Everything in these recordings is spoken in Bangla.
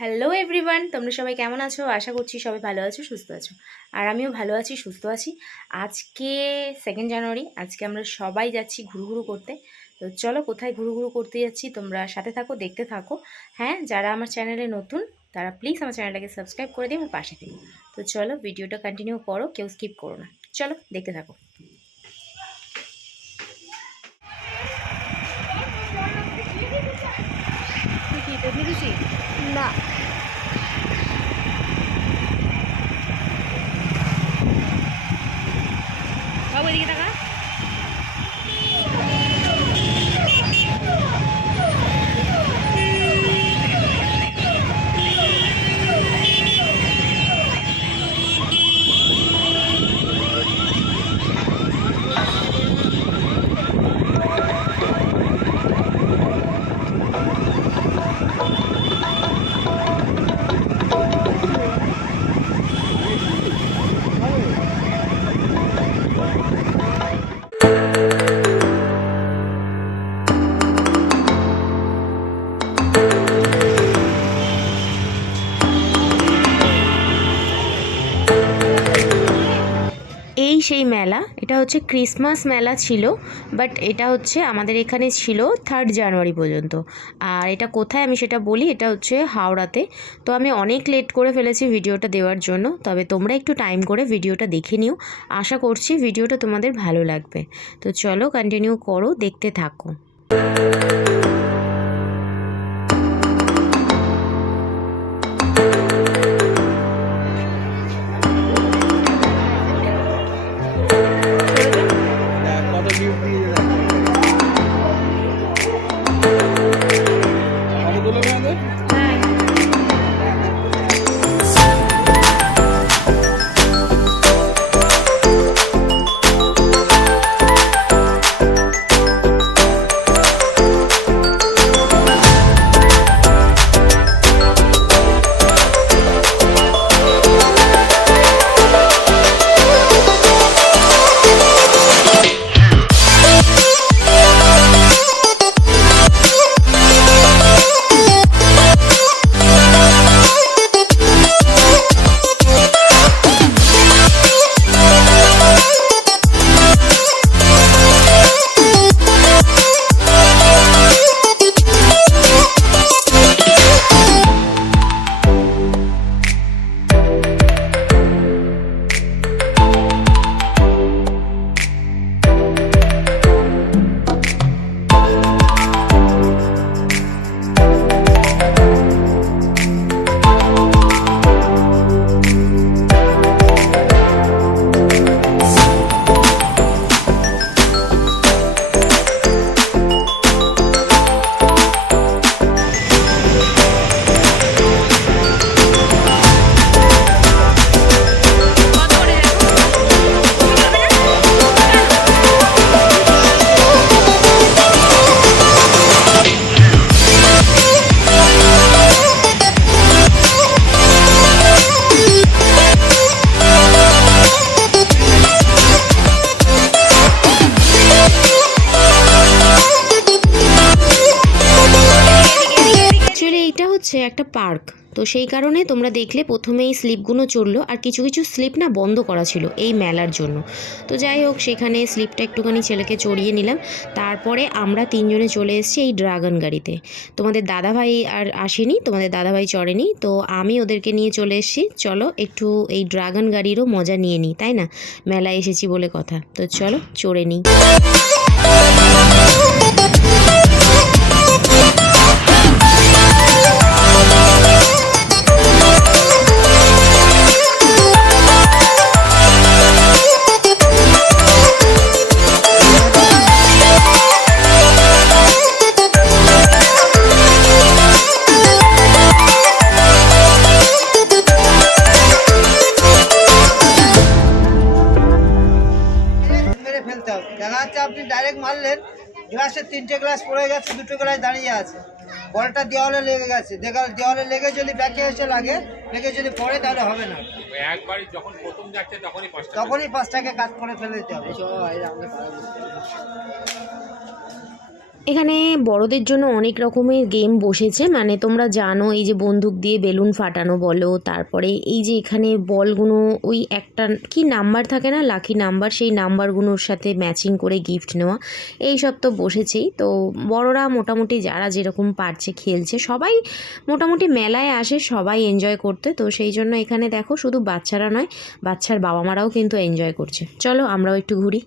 হ্যালো এভরিওয়ান, তোমরা সবাই কেমন আছো? আশা করছি সবাই ভালো আছো, সুস্থ আছো। আর আমিও ভালো আছি, সুস্থ আছি। আজকে 2 জানুয়ারি, আজকে আমরা সবাই যাচ্ছি ঘুরু করতে। তো চলো কোথায় ঘুরু করতে যাচ্ছি, তোমরা সাথে থাকো, দেখতে থাকো। হ্যাঁ, যারা আমার চ্যানেলে নতুন তারা প্লিজ আমার চ্যানেলটাকে সাবস্ক্রাইব করে দিও, আমার পাশে থেকো। তো চলো ভিডিওটা কন্টিনিউ করো, কেউ স্কিপ করো না। চলো দেখতে থাকো। না বাবু এদিকে টাকা। এই সেই মেলা, এটা হচ্ছে ক্রিসমাস মেলা ছিল, বাট এটা হচ্ছে আমাদের এখানে ছিল 3 জানুয়ারি পর্যন্ত। আর এটা কোথায় আমি সেটা বলি, এটা হচ্ছে হাওড়াতে। তো আমি অনেক লেট করে ফেলেছি ভিডিওটা দেওয়ার জন্য, তবে তোমরা একটু টাইম করে ভিডিওটা দেখে নিও। আশা করছি ভিডিওটা তোমাদের ভালো লাগবে। তো চলো কন্টিনিউ করো, দেখতে থাকো। একটা পার্ক, তো সেই কারণে তোমরা দেখলে প্রথমেই স্লিপগুলো চললো, আর কিছু কিছু স্লিপ না বন্ধ করা ছিল এই মেলার জন্য। তো যাই হোক, সেখানে স্লিপটা একটুখানি ছেলেকে চড়িয়ে নিলাম। তারপরে আমরা 3 জনে চলে এসেছি এই ড্রাগন গাড়িতে। তোমাদের দাদাভাই আর আসেনি, তোমাদের দাদাভাই চড়েনি, তো আমি ওদেরকে নিয়ে চলে এসেছি। চলো একটু এই ড্রাগন গাড়িরও মজা নিয়ে নিই, তাই না? মেলায় এসেছি বলে কথা, তো চলো চড়ে নিই। আপনি ডাইরেক্ট মারলেন, গ্লাসের 3টে গ্লাস পড়ে গেছে, 2টো গ্লাস দাঁড়িয়ে আছে, বলটা দেওয়ালে লেগে গেছে। দেওয়ালে লেগে যদি ব্যাকে এসে লেগে যদি পড়ে তাহলে হবে না। একবারই যখন প্রথম যাচ্ছে তখনই 5টাকে কাজ করে ফেলে দিতে হবে। এখানে বড়দের জন্য অনেক রকমের গেম বসেছে, মানে তোমরা জানো এই যে বন্দুক দিয়ে বেলুন ফাটানো বলো, তারপরে এই যে এখানে বলগুলো ওই একটা কি নাম্বার থাকে না, লাকি নাম্বার, সেই নাম্বারগুলোর সাথে ম্যাচিং করে গিফট নেওয়া, এই সব তো বসেছেই। তো বড়রা মোটামুটি যারা যেরকম পারছে খেলছে, সবাই মোটামুটি মেলায় আসে সবাই এনজয় করতে। তো সেই জন্য এখানে দেখো শুধু বাচ্চারা নয়, বাচ্চার বাবা মারাও কিন্তু এনজয় করছে। চলো আমরাও একটু ঘুরি।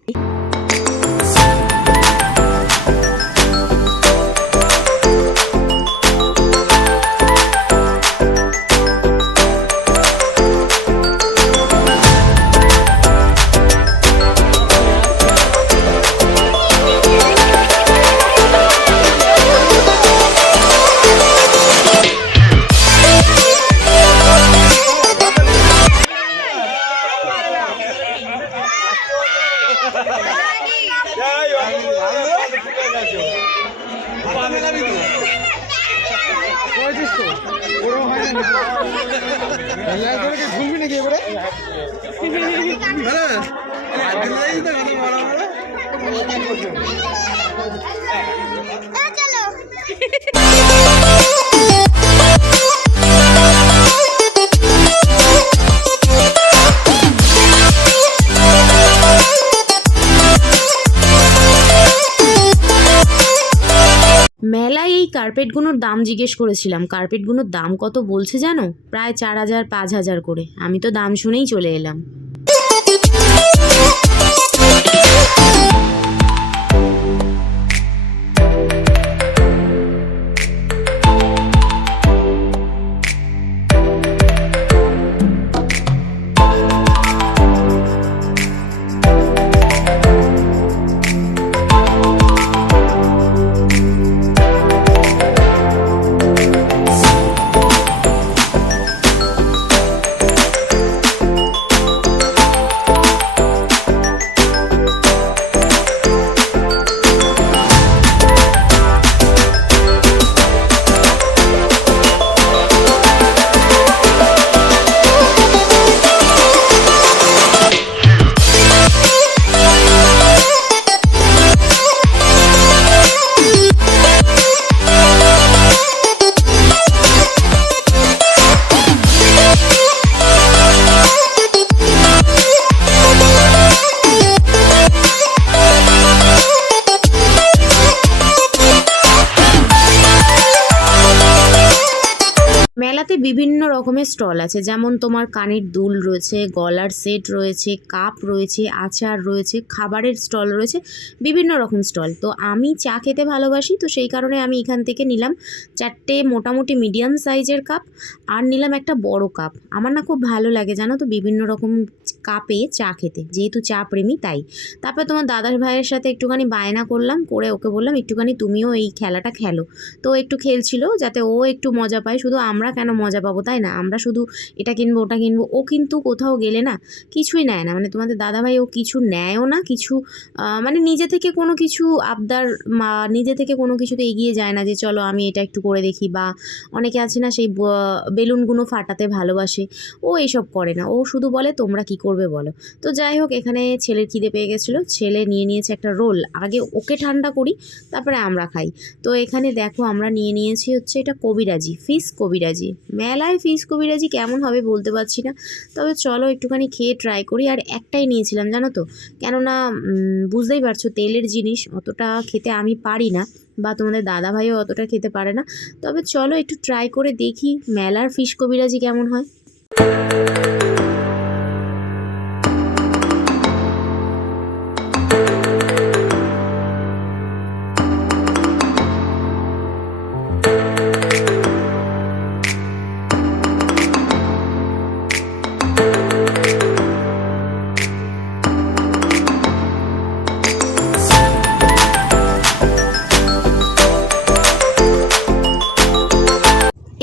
মেলায় এই কার্পেটগুলোর দাম জিজ্ঞেস করেছিলাম, কার্পেটগুলোর দাম কত বলছে জানো? প্রায় 4000 5000 করে। আমি তো দাম শুনেই চলে এলাম। মেলাতে বিভিন্ন রকমের স্টল আছে, যেমন তোমার কানের দুল রয়েছে, গলার সেট রয়েছে, কাপ রয়েছে, আচার রয়েছে, খাবারের স্টল রয়েছে, বিভিন্ন রকম স্টল। তো আমি চা খেতে ভালোবাসি, তো সেই কারণে আমি এখান থেকে নিলাম 4টে মোটামুটি মিডিয়াম সাইজের কাপ, আর নিলাম একটা বড় কাপ। আমার না খুব ভালো লাগে জানো তো বিভিন্ন রকম কাপে চা খেতে, যেহেতু চা প্রেমী তাই। তারপর তোমার দাদার ভাইয়ের সাথে একটুখানি বায়না করলাম, করে ওকে বললাম একটুখানি তুমিও এই খেলাটা খেলো। তো একটু খেলছিল যাতে ও একটু মজা পায়, শুধু আমরা কেন মজা পাবো তাই না, আমরা শুধু এটা কিনবো ওটা কিনবো। ও কিন্তু কোথাও গেলে না কিছুই নেয় না, মানে তোমাদের দাদাভাই ও কিছু নেয়ও না, কিছু মানে নিজে থেকে কোনো কিছু আবদার নিজে থেকে কোনো কিছুতে এগিয়ে যায় না যে চলো আমি এটা একটু করে দেখি, বা অনেকে আছে না সেই বেলুনগুলো ফাটাতে ভালোবাসে, ও এইসব করে না, ও শুধু বলে তোমরা কি করবে বলো। তো যাই হোক, এখানে ছেলের খিদে পেয়ে গেছিলো, ছেলে নিয়ে নিয়েছে একটা রোল, আগে ওকে ঠান্ডা করি তারপরে আমরা খাই। তো এখানে দেখো আমরা নিয়ে নিয়েছি হচ্ছে এটা কবিরাজি, ফিশ কবিরাজি। মেলায় ফিশ কবিরাজি কেমন হবে বলতে পারছি না, তবে চলো একটুখানি খেয়ে ট্রাই করি। আর একটাই নিয়েছিলাম জানো তো, কেননা বুঝতেই পারছো তেলের জিনিস অতটা খেতে আমি পারি না, বা তোমাদের দাদাভাইও অতটা খেতে পারে না। তবে চলো একটু ট্রাই করে দেখি মেলার ফিশ কবিরাজি কেমন হয়।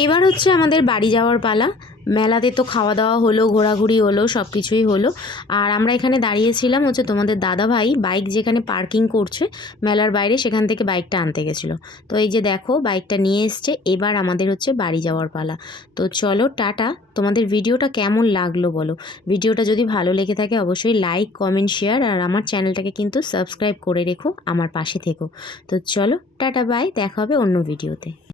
এবার হচ্ছে আমাদের বাড়ি যাওয়ার পালা। মেলাতে তো খাওয়া দাওয়া হলো, ঘোরাঘুরি হলো, সব কিছুই হলো। আর আমরা এখানে দাঁড়িয়েছিলাম হচ্ছে তোমাদের দাদাভাই বাইক যেখানে পার্কিং করছে মেলার বাইরে, সেখান থেকে বাইকটা আনতে গেছিলো। তো এই যে দেখো বাইকটা নিয়ে এসছে, এবার আমাদের হচ্ছে বাড়ি যাওয়ার পালা। তো চলো টাটা। তোমাদের ভিডিওটা কেমন লাগলো বলো। ভিডিওটা যদি ভালো লেগে থাকে অবশ্যই লাইক, কমেন্ট, শেয়ার, আর আমার চ্যানেলটাকে কিন্তু সাবস্ক্রাইব করে রেখো, আমার পাশে থেকো। তো চলো টাটা বাই, দেখা হবে অন্য ভিডিওতে।